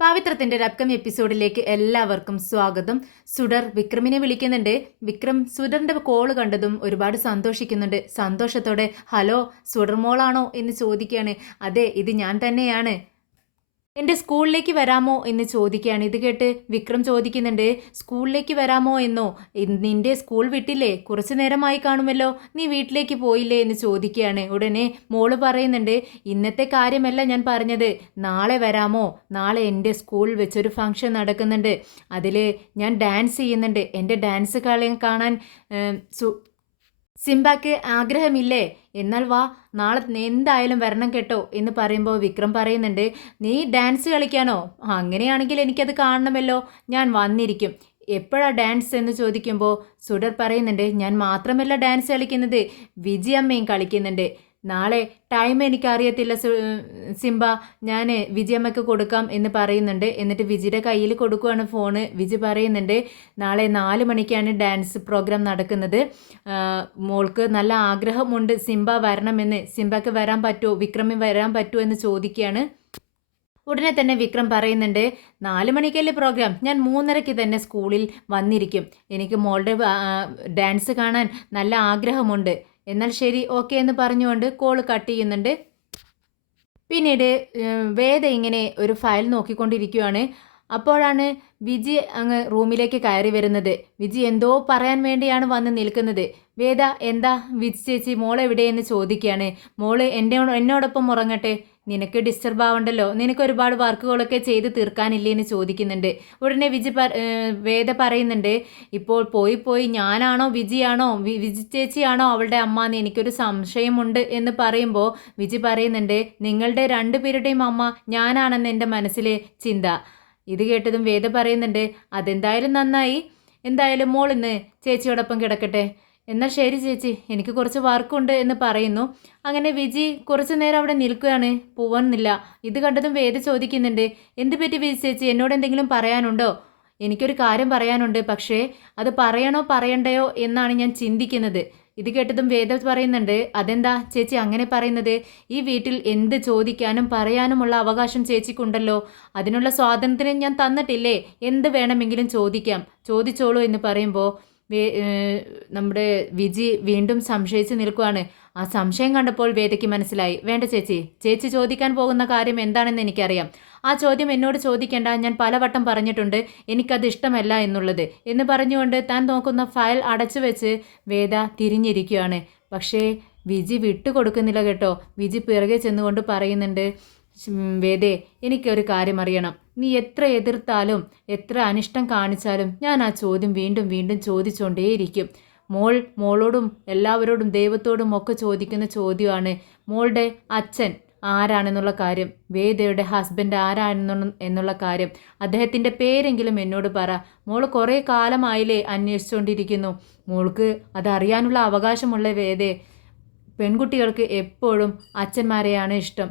പാവിത്രത്തിന്റെ ഒരു അപ്കമിങ് എപ്പിസോഡിലേക്ക് എല്ലാവർക്കും സ്വാഗതം. സുഡർ വിക്രമിനെ വിളിക്കുന്നുണ്ട്. വിക്രം സുഡറിന്റെ കോള് കണ്ടതും ഒരുപാട് സന്തോഷിക്കുന്നുണ്ട്. സന്തോഷത്തോടെ ഹലോ സുഡർ മോളാണോ എന്ന് ചോദിക്കുകയാണ്. അതെ, ഇത് ഞാൻ തന്നെയാണ്. എൻ്റെ സ്കൂളിലേക്ക് വരാമോ എന്ന് ചോദിക്കുകയാണ്. ഇത് കേട്ട് വിക്രം ചോദിക്കുന്നുണ്ട്, സ്കൂളിലേക്ക് വരാമോ എന്നോ? നിന്റെ സ്കൂൾ വിട്ടില്ലേ? കുറച്ചു നേരമായി കാണുമല്ലോ, നീ വീട്ടിലേക്ക് പോയില്ലേ എന്ന് ചോദിക്കുകയാണ്. ഉടനെ മോള് പറയുന്നുണ്ട്, ഇന്നത്തെ കാര്യമല്ല ഞാൻ പറഞ്ഞത്, നാളെ വരാമോ? നാളെ എൻ്റെ സ്കൂളിൽ വെച്ചൊരു ഫംഗ്ഷൻ നടക്കുന്നുണ്ട്, അതിൽ ഞാൻ ഡാൻസ് ചെയ്യുന്നുണ്ട്. എൻ്റെ ഡാൻസ് കളി കാണാൻ സിംബാക്ക് ആഗ്രഹമില്ലേ? എന്നാൽ വാ, നാളെ എന്തായാലും വരണം കേട്ടോ എന്ന് പറയുമ്പോൾ വിക്രം പറയുന്നുണ്ട്, നീ ഡാൻസ് കളിക്കാനോ? അങ്ങനെയാണെങ്കിൽ എനിക്കത് കാണണമല്ലോ, ഞാൻ വന്നിരിക്കും. എപ്പോഴാ ഡാൻസ് എന്ന് ചോദിക്കുമ്പോൾ സുഡർ പറയുന്നുണ്ട്, ഞാൻ മാത്രമല്ല ഡാൻസ് കളിക്കുന്നത്, വിജയമ്മയും കളിക്കുന്നുണ്ട്. നാളെ ടൈം എനിക്കറിയത്തില്ല സിംബ, ഞാൻ വിജയമ്മയ്ക്ക് കൊടുക്കാം എന്ന് പറയുന്നുണ്ട്. എന്നിട്ട് വിജിയുടെ കയ്യിൽ കൊടുക്കുകയാണ് ഫോണ്. വിജി പറയുന്നുണ്ട്, നാളെ 4 മണിക്കാണ് ഡാൻസ് പ്രോഗ്രാം നടക്കുന്നത്. മോൾക്ക് നല്ല ആഗ്രഹമുണ്ട് സിംബ വരണമെന്ന്. സിംബയ്ക്ക് വരാൻ പറ്റുമോ, വിക്രമിന് വരാൻ പറ്റുമോ എന്ന് ചോദിക്കുകയാണ്. ഉടനെ തന്നെ വിക്രം പറയുന്നുണ്ട്, 4 മണിക്കല്ലേ പ്രോഗ്രാം, ഞാൻ 3:30 തന്നെ സ്കൂളിൽ വന്നിരിക്കും. എനിക്ക് മോളുടെ ഡാൻസ് കാണാൻ നല്ല ആഗ്രഹമുണ്ട്. എന്നാൽ ശരി, ഓക്കെ എന്ന് പറഞ്ഞുകൊണ്ട് കോൾ കട്ട് ചെയ്യുന്നുണ്ട്. പിന്നീട് വേദ ഇങ്ങനെ ഒരു ഫയൽ നോക്കിക്കൊണ്ടിരിക്കുകയാണ്. അപ്പോഴാണ് വിജി അങ്ങ് റൂമിലേക്ക് കയറി വരുന്നത്. വിജി എന്തോ പറയാൻ വേണ്ടിയാണ് വന്ന് നിൽക്കുന്നത്. വേദ, എന്താ വിജി ചേച്ചി, മോൾ എവിടെയെന്ന് ചോദിക്കുകയാണ്. മോള് എന്നോടൊപ്പം ഉറങ്ങട്ടെ, നിനക്ക് ഡിസ്റ്റർബ് ആവണ്ടല്ലോ, നിനക്ക് ഒരുപാട് വർക്കുകളൊക്കെ ചെയ്ത് തീർക്കാനില്ലേ എന്ന് ചോദിക്കുന്നുണ്ട്. ഉടനെ വേദ പറയുന്നുണ്ട്, ഇപ്പോൾ പോയി ഞാനാണോ വിജിയാണോ വിജി ചേച്ചിയാണോ അവളുടെ അമ്മ എന്ന് എനിക്കൊരു സംശയമുണ്ട് എന്ന് പറയുമ്പോൾ വിജി പറയുന്നുണ്ട്, നിങ്ങളുടെ രണ്ടുപേരുടെയും അമ്മ ഞാനാണെന്ന് എൻ്റെ മനസ്സിലെ ചിന്ത. ഇത് കേട്ടതും വേദ പറയുന്നുണ്ട്, അതെന്തായാലും നന്നായി, എന്തായാലും മോൾ ഇന്ന് ചേച്ചിയോടൊപ്പം കിടക്കട്ടെ. എന്നാൽ ശരി ചേച്ചി, എനിക്ക് കുറച്ച് വർക്കുണ്ട് എന്ന് പറയുന്നു. അങ്ങനെ വിജി കുറച്ചു നേരം അവിടെ നിൽക്കുകയാണ്, പോവാനില്ല. ഇത് കണ്ടതും വേദ ചോദിക്കുന്നുണ്ട്, എന്ത് പറ്റി വിജി ചേച്ചി, എന്നോട് എന്തെങ്കിലും പറയാനുണ്ടോ? എനിക്കൊരു കാര്യം പറയാനുണ്ട്, പക്ഷേ അത് പറയണോ പറയണ്ടയോ എന്നാണ് ഞാൻ ചിന്തിക്കുന്നത്. ഇത് കേട്ടതും വേദ പറയുന്നുണ്ട്, അതെന്താ ചേച്ചി അങ്ങനെ പറയുന്നത്? ഈ വീട്ടിൽ എന്ത് ചോദിക്കാനും പറയാനുമുള്ള അവകാശം ചേച്ചിക്കുണ്ടല്ലോ, അതിനുള്ള സ്വാതന്ത്ര്യം ഞാൻ തന്നിട്ടില്ലേ? എന്ത് വേണമെങ്കിലും ചോദിച്ചോളൂ എന്ന് പറയുമ്പോൾ നമ്മുടെ വിജി വീണ്ടും സംശയിച്ച് നിൽക്കുവാണ്. ആ സംശയം കണ്ടപ്പോൾ വേദയ്ക്ക് മനസ്സിലായി, വേണ്ട ചേച്ചി ചോദിക്കാൻ പോകുന്ന കാര്യം എന്താണെന്ന് എനിക്കറിയാം. ആ ചോദ്യം എന്നോട് ചോദിക്കേണ്ട, ഞാൻ പലവട്ടം പറഞ്ഞിട്ടുണ്ട്, എനിക്കത് ഇഷ്ടമല്ല എന്നുള്ളത് എന്ന് പറഞ്ഞുകൊണ്ട് താൻ നോക്കുന്ന ഫയൽ അടച്ചു വെച്ച് വേദ തിരിഞ്ഞിരിക്കുകയാണ്. പക്ഷേ വിജി വിട്ടുകൊടുക്കുന്നില്ല കേട്ടോ. വിജി പിറകെ ചെന്നുകൊണ്ട് പറയുന്നുണ്ട്, വേദേ, എനിക്കൊരു കാര്യം അറിയണം. നീ എത്ര എതിർത്താലും എത്ര അനിഷ്ടം കാണിച്ചാലും ഞാൻ ആ ചോദ്യം വീണ്ടും വീണ്ടും ചോദിച്ചുകൊണ്ടേയിരിക്കും. മോളോടും എല്ലാവരോടും ദൈവത്തോടും ഒക്കെ ചോദിക്കുന്ന ചോദ്യമാണ്, മോളുടെ അച്ഛൻ ആരാണെന്നുള്ള കാര്യം, വേദയുടെ ഹസ്ബൻഡ് എന്നുള്ള കാര്യം, അദ്ദേഹത്തിൻ്റെ പേരെങ്കിലും എന്നോട് പറ. മോൾ കുറേ കാലമായില്ലേ അന്വേഷിച്ചുകൊണ്ടിരിക്കുന്നു. മോൾക്ക് അതറിയാനുള്ള അവകാശമുള്ള വേദേ. പെൺകുട്ടികൾക്ക് എപ്പോഴും അച്ഛന്മാരെയാണ് ഇഷ്ടം,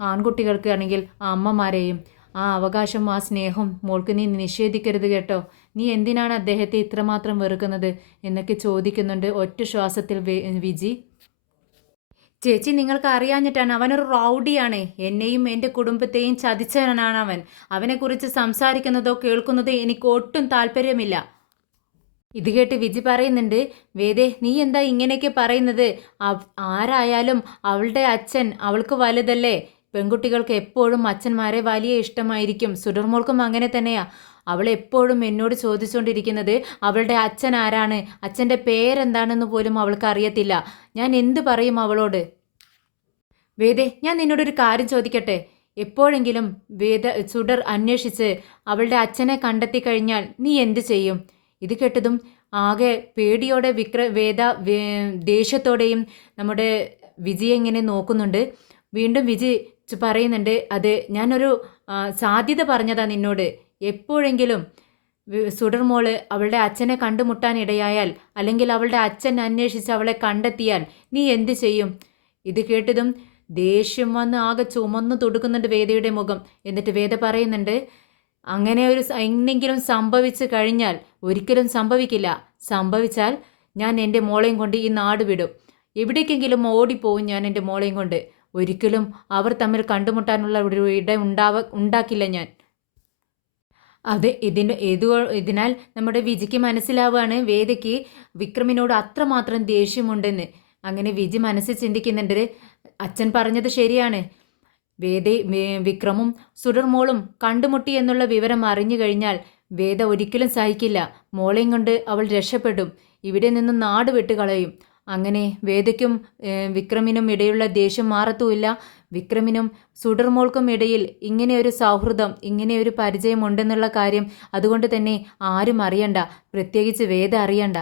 ആൺകുട്ടികൾക്ക് ആണെങ്കിൽ അമ്മമാരെയും. ആ അവകാശം ആ സ്നേഹം മോൾക്ക് നീ നിഷേധിക്കരുത് കേട്ടോ. നീ എന്തിനാണ് അദ്ദേഹത്തെ ഇത്രമാത്രം വെറുക്കുന്നത് എന്നൊക്കെ ചോദിക്കുന്നുണ്ട് ഒറ്റ ശ്വാസത്തിൽ വിജി. ചേച്ചി, നിങ്ങൾക്ക് അറിയാഞ്ഞിട്ടാണ്, അവനൊരു റൗഡിയാണ്, എന്നെയും എൻ്റെ കുടുംബത്തെയും ചതിച്ചവനാണ് അവൻ. അവനെക്കുറിച്ച് സംസാരിക്കുന്നതോ കേൾക്കുന്നതോ എനിക്ക് ഒട്ടും താല്പര്യമില്ല. ഇത് കേട്ട് വിജി പറയുന്നുണ്ട്, വേദേ, നീ എന്താ ഇങ്ങനെയൊക്കെ പറയുന്നത്? ആരായാലും അവളുടെ അച്ഛൻ അവൾക്ക് വലുതല്ലേ. പെൺകുട്ടികൾക്ക് എപ്പോഴും അച്ഛന്മാരെ വലിയ ഇഷ്ടമായിരിക്കും. സുഡർമോൾക്കും അങ്ങനെ തന്നെയാ. അവൾ എപ്പോഴും എന്നോട് ചോദിച്ചുകൊണ്ടിരിക്കുന്നത് അവളുടെ അച്ഛൻ ആരാണ്, അച്ഛൻ്റെ പേരെന്താണെന്ന് പോലും അവൾക്ക് അറിയത്തില്ല. ഞാൻ എന്ത് പറയും അവളോട്? വേദേ, ഞാൻ നിന്നോടൊരു കാര്യം ചോദിക്കട്ടെ? എപ്പോഴെങ്കിലും സുഡർ അന്വേഷിച്ച് അവളുടെ അച്ഛനെ കണ്ടെത്തി കഴിഞ്ഞാൽ നീ എന്ത് ചെയ്യും? ഇത് കേട്ടതും ആകെ പേടിയോടെ വേദ ദേഷ്യത്തോടെയും നമ്മുടെ വിജയെ ഇങ്ങനെ നോക്കുന്നുണ്ട്. വീണ്ടും വിജി പറയുന്നുണ്ട്, അത് ഞാനൊരു സാധ്യത പറഞ്ഞതാ നിന്നോട്. എപ്പോഴെങ്കിലും സുഡർ മോള് അവളുടെ അച്ഛനെ കണ്ടുമുട്ടാനിടയായാൽ, അല്ലെങ്കിൽ അവളുടെ അച്ഛൻ അന്വേഷിച്ച് അവളെ കണ്ടെത്തിയാൽ നീ എന്ത് ചെയ്യും? ഇത് കേട്ടതും ദേഷ്യം വന്ന് ആകെ ചുമന്നു തുടുക്കുന്നുണ്ട് വേദയുടെ മുഖം. എന്നിട്ട് വേദ പറയുന്നുണ്ട്, അങ്ങനെ എന്തെങ്കിലും സംഭവിച്ചു കഴിഞ്ഞാൽ, ഒരിക്കലും സംഭവിക്കില്ല, സംഭവിച്ചാൽ ഞാൻ എൻ്റെ മോളെയും കൊണ്ട് ഈ നാട് വിടും. എവിടേക്കെങ്കിലും ഓടിപ്പോവും ഞാൻ എൻ്റെ മോളെയും കൊണ്ട്. ഒരിക്കലും അവർ തമ്മിൽ കണ്ടുമുട്ടാനുള്ള ഒരു ഉണ്ടാക്കില്ല ഞാൻ. അതെ, ഇതിനാൽ നമ്മുടെ വിജിക്ക് മനസ്സിലാവാണ് വേദയ്ക്ക് വിക്രമിനോട് അത്രമാത്രം ദേഷ്യമുണ്ടെന്ന്. അങ്ങനെ വിജി മനസ്സിൽ ചിന്തിക്കുന്നുണ്ട്, അച്ഛൻ പറഞ്ഞത് ശരിയാണ്. വിക്രമും സുഡർമോളും കണ്ടുമുട്ടി എന്നുള്ള വിവരം അറിഞ്ഞു കഴിഞ്ഞാൽ വേദ ഒരിക്കലും സഹിക്കില്ല. മോളെയും കൊണ്ട് അവൾ രക്ഷപ്പെടും. ഇവിടെ നിന്നും നാട് വിട്ടുകളയും. അങ്ങനെ വേദയ്ക്കും വിക്രമിനും ഇടയുള്ള ദേഷ്യം മാറത്തുമില്ല. വിക്രമിനും സുഡർമോൾക്കും ഇടയിൽ ഇങ്ങനെ ഒരു സൗഹൃദം, ഇങ്ങനെ ഒരു പരിചയം ഉണ്ടെന്നുള്ള കാര്യം അതുകൊണ്ട് തന്നെ ആരും അറിയണ്ട. പ്രത്യേകിച്ച് വേദ അറിയണ്ട.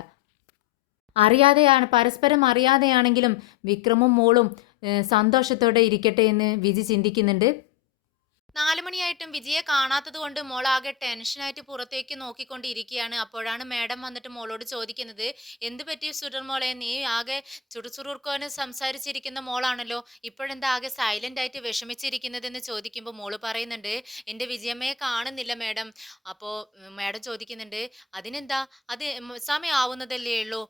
അറിയാതെയാണ്, പരസ്പരം അറിയാതെയാണെങ്കിലും വിക്രമും മോളും സന്തോഷത്തോടെ ഇരിക്കട്ടെ എന്ന് വിജി ചിന്തിക്കുന്നുണ്ട്. 4 മണിയായിട്ടും വിജിയെ കാണാത്തത് കൊണ്ട് മോളാകെ ടെൻഷനായിട്ട് പുറത്തേക്ക് നോക്കിക്കൊണ്ടിരിക്കുകയാണ്. അപ്പോഴാണ് മേഡം വന്നിട്ട് മോളോട് ചോദിക്കുന്നത്, എന്ത് പറ്റി സുഡർ മോളെ, നീ ആകെ ചുറുചുറുക്കോന് സംസാരിച്ചിരിക്കുന്ന മോളാണല്ലോ, ഇപ്പോഴെന്താ ആകെ സൈലന്റ് ആയിട്ട് വിഷമിച്ചിരിക്കുന്നതെന്ന് ചോദിക്കുമ്പോൾ മോള് പറയുന്നുണ്ട്, എൻ്റെ വിജയമ്മയെ കാണുന്നില്ല മേഡം. അപ്പോൾ മേഡം ചോദിക്കുന്നുണ്ട്, അതിനെന്താ, അത് സമയമാവുന്നതല്ലേ ഉള്ളൂ,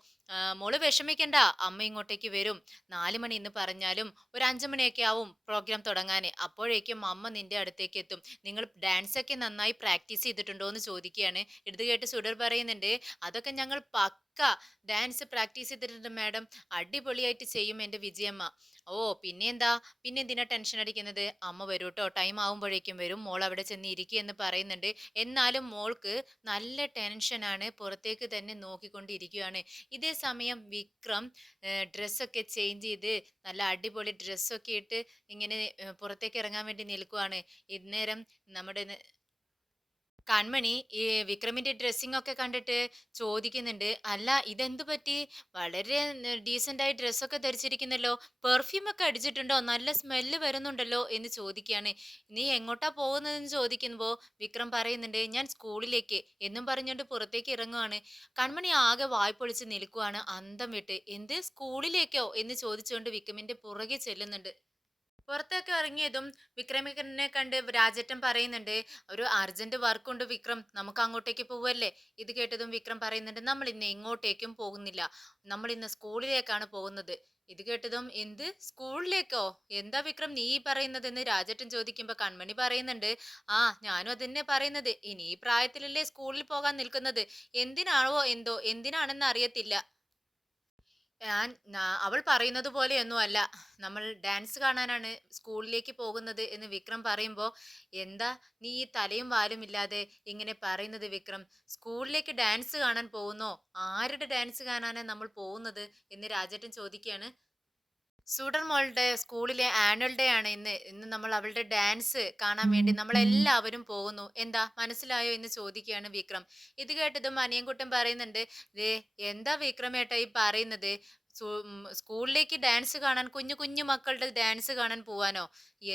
മോള് വിഷമിക്കണ്ട, അമ്മ ഇങ്ങോട്ടേക്ക് വരും. 4 മണി എന്ന് പറഞ്ഞാലും ഒരു 5 മണിയൊക്കെ ആവും പ്രോഗ്രാം തുടങ്ങാൻ. അപ്പോഴേക്കും അമ്മ നിന്റെ അടുത്തേക്ക് എത്തും. നിങ്ങൾ ഡാൻസ് ഒക്കെ നന്നായി പ്രാക്ടീസ് ചെയ്തിട്ടുണ്ടോ എന്ന് ചോദിക്കുകയാണ്. ഇത് കേട്ട് സുഡർ പറയുന്നുണ്ട്, അതൊക്കെ ഞങ്ങൾ പക്ക ഡാൻസ് പ്രാക്ടീസ് ചെയ്തിട്ടുണ്ട് മാഡം, അടിപൊളിയായിട്ട് ചെയ്യും എൻ്റെ വിജയമ്മ. ഓ പിന്നെ എന്താ, പിന്നെ എന്തിനാ ടെൻഷൻ അടിക്കുന്നത്, അമ്മ വരൂ കേട്ടോ, ടൈം ആവുമ്പോഴേക്കും വരും, മോൾ അവിടെ ചെന്ന് ഇരിക്കുക എന്ന് പറയുന്നുണ്ട്. എന്നാലും മോൾക്ക് നല്ല ടെൻഷനാണ്, പുറത്തേക്ക് തന്നെ നോക്കിക്കൊണ്ടിരിക്കുകയാണ്. ഇതേ സമയം വിക്രം ഡ്രസ്സൊക്കെ ചേഞ്ച് ചെയ്ത് നല്ല അടിപൊളി ഡ്രസ്സൊക്കെ ഇട്ട് ഇങ്ങനെ പുറത്തേക്ക് ഇറങ്ങാൻ വേണ്ടി നിൽക്കുവാണ്. ഇന്നേരം നമ്മുടെ കൺമണി ഈ വിക്രമിന്റെ ഡ്രസ്സിംഗ് ഒക്കെ കണ്ടിട്ട് ചോദിക്കുന്നുണ്ട്, അല്ല ഇതെന്തു പറ്റി, വളരെ ഡീസന്റ് ആയി ഡ്രസ്സൊക്കെ ധരിച്ചിരിക്കുന്നല്ലോ, പെർഫ്യൂം ഒക്കെ അടിച്ചിട്ടുണ്ടോ, നല്ല സ്മെല്ല് വരുന്നുണ്ടല്ലോ എന്ന് ചോദിക്കുകയാണ്. നീ എങ്ങോട്ടാ പോകുന്നതെന്ന് ചോദിക്കുമ്പോൾ വിക്രം പറയുന്നുണ്ട്, ഞാൻ സ്കൂളിലേക്ക് എന്നും പറഞ്ഞുകൊണ്ട് പുറത്തേക്ക് ഇറങ്ങുവാണ്. കൺമണി ആകെ വായ്പൊളിച്ച് നിൽക്കുവാണ് അന്തം വിട്ട്. എന്ത്, സ്കൂളിലേക്കോ എന്ന് ചോദിച്ചുകൊണ്ട് വിക്രമിന്റെ പുറകെ ചെല്ലുന്നുണ്ട്. പുറത്തൊക്കെ ഇറങ്ങിയതും വിക്രമിനെ കണ്ട് രാജേട്ടൻ പറയുന്നുണ്ട്, ഒരു അർജന്റ് വർക്കുണ്ട് വിക്രം, നമുക്ക് അങ്ങോട്ടേക്ക് പോവല്ലേ. ഇത് കേട്ടതും വിക്രം പറയുന്നുണ്ട്, നമ്മൾ ഇന്ന് എങ്ങോട്ടേക്കും പോകുന്നില്ല, നമ്മൾ ഇന്ന് സ്കൂളിലേക്കാണ് പോകുന്നത്. ഇത് കേട്ടതും, എന്ത്, സ്കൂളിലേക്കോ, എന്താ വിക്രം നീ ഈ പറയുന്നതെന്ന് രാജേട്ടൻ ചോദിക്കുമ്പോ കൺമണി പറയുന്നുണ്ട്, ആ ഞാനും അതന്നെ പറയുന്നത്, ഇനി ഈ പ്രായത്തിലല്ലേ സ്കൂളിൽ പോകാൻ നിൽക്കുന്നത്, എന്തിനാണോ എന്തോ, എന്തിനാണെന്ന് അറിയത്തില്ല. അവൾ പറയുന്നത് പോലെയൊന്നും അല്ല, നമ്മൾ ഡാൻസ് കാണാനാണ് സ്കൂളിലേക്ക് പോകുന്നത് എന്ന് വിക്രം പറയുമ്പോൾ, എന്താ നീ ഈ തലയും വാലും ഇല്ലാതെ ഇങ്ങനെ പറയുന്നത് വിക്രം, സ്കൂളിലേക്ക് ഡാൻസ് കാണാൻ പോകുന്നോ, ആരുടെ ഡാൻസ് കാണാനാണ് നമ്മൾ പോകുന്നത് എന്ന് രാജേട്ടൻ ചോദിക്കുകയാണ്. സുഡർ മോളുടെ സ്കൂളിലെ ആനുവൽ ഡേ ആണ് ഇന്ന്. ഇന്ന് നമ്മൾ അവളുടെ ഡാൻസ് കാണാൻ വേണ്ടി നമ്മൾ എല്ലാവരും പോകുന്നു. എന്താ മനസ്സിലായോ എന്ന് ചോദിക്കുകയാണ് വിക്രം. ഇത് കേട്ടതും അനിയൻകുട്ടൻ പറയുന്നുണ്ട്, ദേ എന്താ വിക്രമേട്ടാ ഈ പറയുന്നത്? സ്കൂളിലേക്ക് ഡാൻസ് കാണാൻ, കുഞ്ഞു കുഞ്ഞു മക്കളുടെ ഡാൻസ് കാണാൻ പോവാനോ?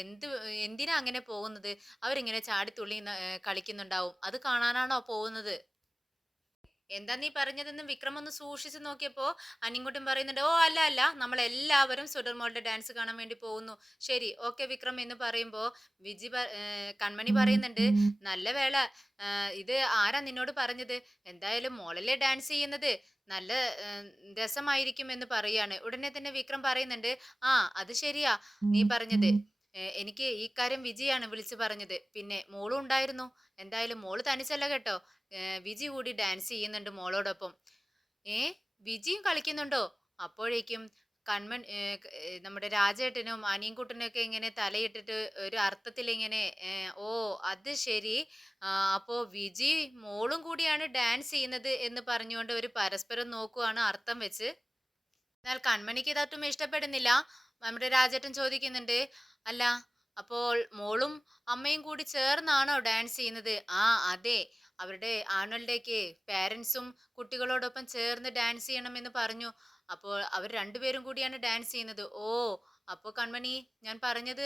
എന്ത്, എന്തിനാ അങ്ങനെ പോകുന്നത്? അവരിങ്ങനെ ചാടിത്തുള്ളി കളിക്കുന്നുണ്ടാവും. അത് കാണാനാണോ പോകുന്നത്? എന്താ നീ പറഞ്ഞതെന്ന് വിക്രം ഒന്ന് സൂക്ഷിച്ചു നോക്കിയപ്പോ അനിൻകുട്ടൻ പറയുന്നുണ്ട്, ഓ അല്ല അല്ല, നമ്മൾ എല്ലാവരും സുഡർമോളുടെ ഡാൻസ് കാണാൻ വേണ്ടി പോകുന്നു. ശരി ഓക്കെ വിക്രം എന്ന് പറയുമ്പോ കൺമണി പറയുന്നുണ്ട്, നല്ല വേള, ഇത് ആരാ നിന്നോട് പറഞ്ഞത്, എന്തായാലും മോളല്ലേ ഡാൻസ് ചെയ്യുന്നത്, നല്ല രസമായിരിക്കും എന്ന് പറയാണ്. ഉടനെ തന്നെ വിക്രം പറയുന്നുണ്ട്, ആ അത് ശരിയാ നീ പറഞ്ഞത്, എനിക്ക് ഈ കാര്യം വിജിയാണ് വിളിച്ചു പറഞ്ഞത്, പിന്നെ മോളും ഉണ്ടായിരുന്നു. എന്തായാലും മോള് തനിച്ചല്ല കേട്ടോ, വിജി കൂടി ഡാൻസ് ചെയ്യുന്നുണ്ട് മോളോടൊപ്പം. ഏ, വിജിയും കളിക്കുന്നുണ്ടോ? അപ്പോഴേക്കും നമ്മുടെ രാജേട്ടനും അനിയൻകുട്ടനും ഒക്കെ ഇങ്ങനെ തലയിട്ടിട്ട് ഒരു അർത്ഥത്തിൽ ഇങ്ങനെ, ഓ അത് ശരി, അപ്പോ വിജി മോളും കൂടിയാണ് ഡാൻസ് ചെയ്യുന്നത് എന്ന് പറഞ്ഞുകൊണ്ട് ഒരു പരസ്പരം നോക്കുവാണ് അർത്ഥം വെച്ച്. എന്നാൽ കൺമണിക്ക് ഇതൊട്ടും ഇഷ്ടപ്പെടുന്നില്ല. നമ്മുടെ രാജേട്ടൻ ചോദിക്കുന്നുണ്ട്, അല്ല അപ്പോൾ മോളും അമ്മയും കൂടി ചേർന്നാണോ ഡാൻസ് ചെയ്യുന്നത്? ആ അതെ, അവരുടെ ആനുവൽ ഡേക്ക് പേരൻസും കുട്ടികളോടൊപ്പം ചേർന്ന് ഡാൻസ് ചെയ്യണമെന്ന് പറഞ്ഞു. അപ്പോൾ അവർ രണ്ടുപേരും കൂടിയാണ് ഡാൻസ് ചെയ്യുന്നത്. ഓ, അപ്പോൾ കൺമണി, ഞാൻ പറഞ്ഞത്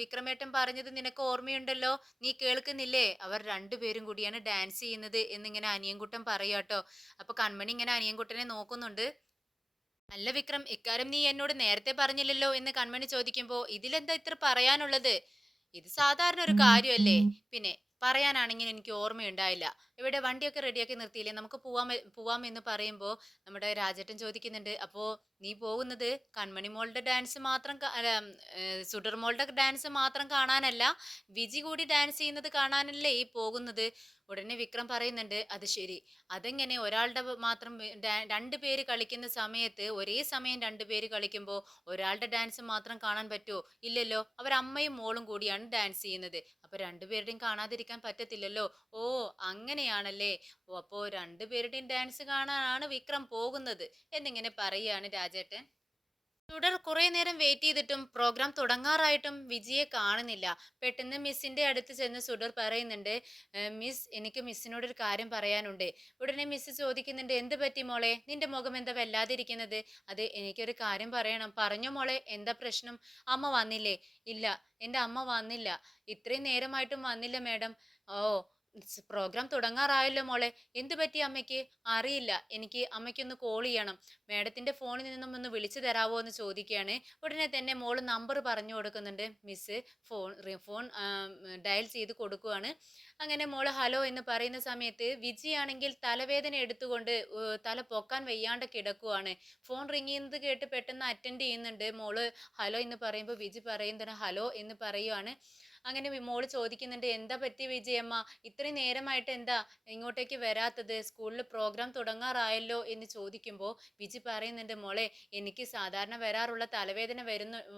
വിക്രമേട്ടൻ പറഞ്ഞത് നിനക്ക് ഓർമ്മയുണ്ടല്ലോ, നീ കേൾക്കുന്നില്ലേ, അവർ രണ്ടുപേരും കൂടിയാണ് ഡാൻസ് ചെയ്യുന്നത് എന്നിങ്ങനെ അനിയൻകുട്ടൻ പറയാട്ടോ. അപ്പൊ കൺമണി ഇങ്ങനെ അനിയൻകുട്ടനെ നോക്കുന്നുണ്ട്. അല്ല വിക്രം, ഇക്കാര്യം നീ എന്നോട് നേരത്തെ പറഞ്ഞില്ലല്ലോ എന്ന് കൺമണി ചോദിക്കുമ്പോ, ഇതിലെന്താ ഇത്ര പറയാനുള്ളത്, ഇത് സാധാരണ ഒരു കാര്യമല്ലേ, പിന്നെ പറയാനാണെങ്കിൽ എനിക്ക് ഓർമ്മയുണ്ടായില്ല, ഇവിടെ വണ്ടിയൊക്കെ റെഡിയാക്കി നിർത്തിയില്ലേ, നമുക്ക് പോവാം എന്ന് പറയുമ്പോൾ നമ്മുടെ രാജേട്ടൻ ചോദിക്കുന്നുണ്ട്, അപ്പോൾ നീ പോകുന്നത് കൺമണി മോളുടെ ഡാൻസ് മാത്രം അല്ല, സുഡർ മോളുടെ ഡാൻസ് മാത്രം കാണാനല്ല, വിജി കൂടി ഡാൻസ് ചെയ്യുന്നത് കാണാനല്ലേ ഈ പോകുന്നത്. ഉടനെ വിക്രം പറയുന്നുണ്ട്, അത് ശരി, അതെങ്ങനെ ഒരാളുടെ മാത്രം രണ്ട് പേര് കളിക്കുന്ന സമയത്ത് ഒരേ സമയം രണ്ട് പേര് കളിക്കുമ്പോൾ ഒരാളുടെ ഡാൻസ് മാത്രം കാണാൻ പറ്റുമോ? ഇല്ലല്ലോ, അവർ അമ്മയും മോളും കൂടിയാണ് ഡാൻസ് ചെയ്യുന്നത്, അപ്പൊ രണ്ടുപേരുടെയും കാണാതിരിക്കാൻ പറ്റത്തില്ലല്ലോ. ഓ, അങ്ങനെയാണല്ലേ. ഓ, അപ്പോ രണ്ടുപേരുടെയും ഡാൻസ് കാണാനാണ് വിക്രം പോകുന്നത് എന്നിങ്ങനെ പറയുകയാണ് രാജേട്ടൻ. തുടർ കുറെ നേരം വെയിറ്റ് ചെയ്തിട്ടും പ്രോഗ്രാം തുടങ്ങാറായിട്ടും വിജിയെ കാണുന്നില്ല. പെട്ടെന്ന് മിസ്സിന്റെ അടുത്ത് ചെന്ന് സുഡർ പറയുന്നുണ്ട്, മിസ്, എനിക്ക് മിസ്സിനോട് ഒരു കാര്യം പറയാനുണ്ട്." ഉടനെ മിസ് ചോദിക്കുന്നുണ്ട്, എന്ത് പറ്റി മോളെ, നിന്റെ മുഖം എന്താ വല്ലാതിരിക്കുന്നത്? "അത് എനിക്കൊരു കാര്യം പറയണം." "പറഞ്ഞോ മോളെ, എന്താ പ്രശ്നം?" "അമ്മ വന്നില്ലേ?" "ഇല്ല, എൻ്റെ അമ്മ വന്നില്ല. ഇത്രയും നേരമായിട്ടും വന്നില്ല മാഡം." "ഓ, പ്രോഗ്രാം തുടങ്ങാറായല്ലോ മോളെ, എന്ത് പറ്റി അമ്മയ്ക്ക്?" "അറിയില്ല, എനിക്ക് അമ്മയ്ക്കൊന്ന് കോൾ ചെയ്യണം. മാഡത്തിന്റെ ഫോണിൽ നിന്നും ഒന്ന് വിളിച്ചു തരാവോ എന്ന് ചോദിക്കുകയാണ്. ഉടനെ തന്നെ മോള് നമ്പർ പറഞ്ഞു കൊടുക്കുന്നുണ്ട്. മിസ് ഫോൺ ഡയൽ ചെയ്ത് കൊടുക്കുവാണ്. അങ്ങനെ മോള് ഹലോ എന്ന് പറയുന്ന സമയത്ത് വിജിയാണെങ്കിൽ തലവേദന എടുത്തുകൊണ്ട് തല പൊക്കാൻ വയ്യാണ്ട് കിടക്കുവാണ്. ഫോൺ റിങ് ചെയ്യുന്നത് കേട്ട് പെട്ടെന്ന് അറ്റൻഡ് ചെയ്യുന്നുണ്ട്. മോള് ഹലോ എന്ന് പറയുമ്പോൾ വിജി പറയുന്നതാണ് ഹലോ എന്ന് പറയുവാണ്. അങ്ങനെ മോള് ചോദിക്കുന്നുണ്ട്, എന്താ പറ്റി വിജയമ്മ, ഇത്രയും നേരമായിട്ട് എന്താ ഇങ്ങോട്ടേക്ക് വരാത്തത്, സ്കൂളിൽ പ്രോഗ്രാം തുടങ്ങാറായല്ലോ എന്ന് ചോദിക്കുമ്പോൾ വിജി പറയുന്നുണ്ട്, മോളെ, എനിക്ക് സാധാരണ വരാറുള്ള തലവേദന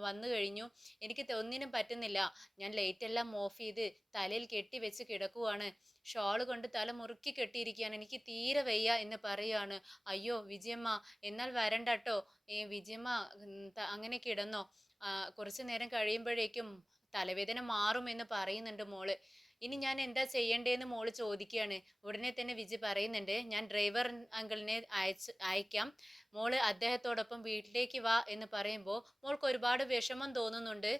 വന്നു കഴിഞ്ഞു, എനിക്ക് ഒന്നിനും പറ്റുന്നില്ല, ഞാൻ ലൈറ്റ് എല്ലാം ഓഫ് ചെയ്ത് തലയിൽ കെട്ടി വെച്ച് കിടക്കുവാണ്, ഷോള് കൊണ്ട് തല മുറുക്കി കെട്ടിയിരിക്കുകയാണ്, എനിക്ക് തീരെ വയ്യ എന്ന് പറയുകയാണ്. അയ്യോ വിജയമ്മ, എന്നാൽ വരണ്ടട്ടോ, വിജയമ്മ അങ്ങനെ കിടന്നോ, കുറച്ചു നേരം കഴിയുമ്പോഴേക്കും തലവേദന മാറുമെന്ന് പറയുന്നുണ്ട് മോള്. ഇനി ഞാൻ എന്താ ചെയ്യണ്ടേന്ന് മോള് ചോദിക്കുകയാണ്. ഉടനെ തന്നെ വിജി പറയുന്നുണ്ട്, ഞാൻ ഡ്രൈവർ അങ്കിളിനെ അയക്കാം, മോള് അദ്ദേഹത്തോടൊപ്പം വീട്ടിലേക്ക് വാ എന്ന് പറയുമ്പോൾ മോൾക്ക് ഒരുപാട് വിഷമം തോന്നുന്നുണ്ട്.